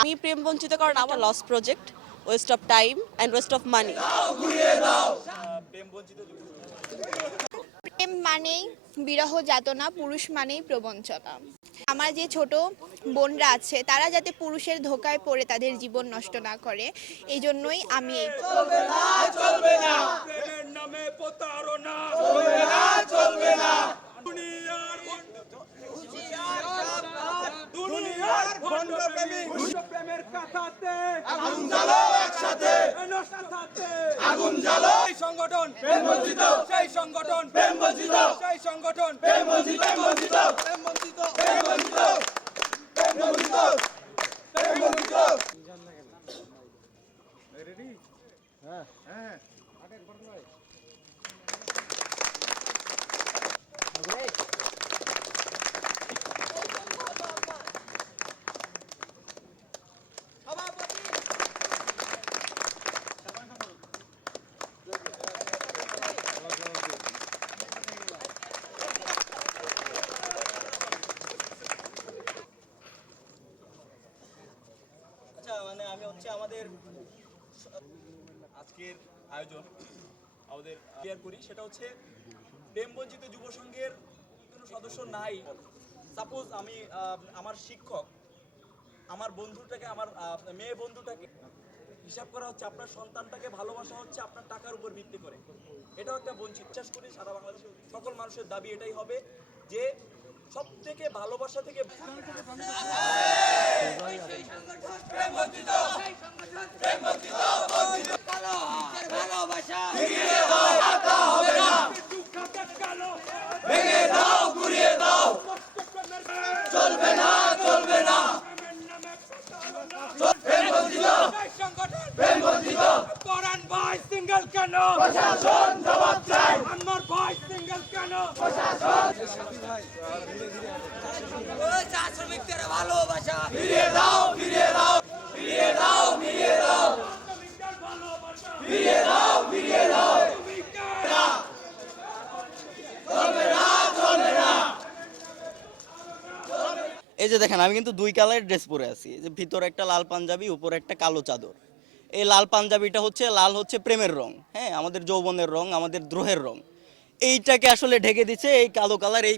আমি প্রেম বঞ্চিত কারণ আমার loss project waste of time and waste of money প্রেম মানেই বিরহ যাতনা পুরুষ মানেই প্রবঞ্চনা। আমার যে ছোট বোনরা আছে তারা যাতে পুরুষের ধোকায় পড়ে তাদের জীবন নষ্ট না করে এই জন্যই আমি এই প্রেমের নামে প্রতারণা। চলবে না চলবে না। আগুন জ্বালো একসাথে। আগুন জ্বালো সংগঠন সেই সংগঠন প্রেম বঞ্চিত সেই সংগঠন প্রেম বঞ্চিত প্রেম বঞ্চিত প্রেম বঞ্চিত প্রেম বঞ্চিত প্রেম বঞ্চিত প্রেম বঞ্চিত আচ্ছা মানে আমি হচ্ছে আমাদের আজকের আয়োজন আমাদের ক্লিয়ার করি। সেটা হচ্ছে প্রেম বঞ্চিত যুব সংঘের কোনো সদস্য নাই। সাপোজ আমি আমার শিক্ষক আমার বন্ধুটাকে আমার মেয়ে বন্ধুটাকে হিসাব করা হচ্ছে আপনার সন্তানটাকে ভালোবাসা হচ্ছে আপনার টাকার উপর ভিত্তি করে। এটাও একটা বঞ্চিত। বিশ্বাস করি সারা বাংলাদেশের সকল মানুষের দাবি এটাই হবে যে সব থেকে ভালোবাসা থেকে ভেঙে দাও ঘুরিয়ে দাও চলবে না চলবে না প্রেম বঞ্চিত প্রেম বঞ্চিত পরান ভাই সিঙ্গেল কেন? প্রশাসন জবাব চাই। আমার ভাই সিঙ্গেল কেন? ফিরিয়ে দাও ফিরিয়ে দাও ফিরিয়ে দাও ফিরিয়ে দাও। ফিরিয়ে দাও ফিরিয়ে দাও। চলবে না এই যে দেখেন আমি কিন্তু দুই কালারের ড্রেস পরে আছি। যে ভিতরে একটা লাল পাঞ্জাবি উপরে একটা কালো চাদর। এই লাল পাঞ্জাবিটা হচ্ছে, লাল হচ্ছে প্রেমের রং। হ্যাঁ আমাদের যৌবনের রং, আমাদের দ্রোহের রং। এইটাকে আসলে ঢেকে দিচ্ছে এই কালো কালার এই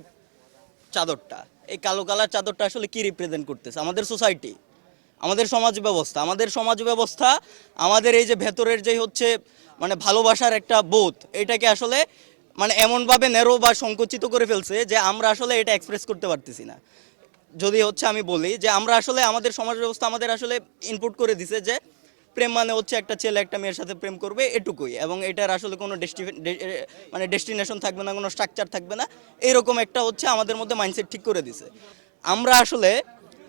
চাদরটা। এই কালো কালার চাদরটা আসলে কি রিপ্রেজেন্ট করতেছে? আমাদের সোসাইটি আমাদের সমাজ ব্যবস্থা, আমাদের সমাজ ব্যবস্থা, আমাদের এই যে ভেতরের যে হচ্ছে মানে ভালোবাসার একটা বোধ, এটাকে আসলে মানে এমনভাবে নেরো বা সংকুচিত করে ফেলছে যে আমরা আসলে এটা এক্সপ্রেস করতে পারতেছি না। যদি হচ্ছে আমি বলি যে আমরা আসলে আমাদের সমাজ ব্যবস্থা আমাদের আসলে ইনপুট করে দিছে যে প্রেম মানে হচ্ছে একটা ছেলে একটা মেয়ের সাথে প্রেম করবে এটুকুই। এবং এটার আসলে কোনো মানে ডেস্টিনেশন থাকবে না, কোনো স্ট্রাকচার থাকবে না। এরকম একটা হচ্ছে আমাদের মধ্যে মাইন্ডসেট ঠিক করে দিছে। আমরা আসলে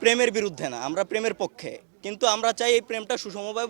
প্রেমের বিরুদ্ধে না, আমরা প্রেমের পক্ষে। কিন্তু আমরা চাই এই প্রেমটা সুষমভাবে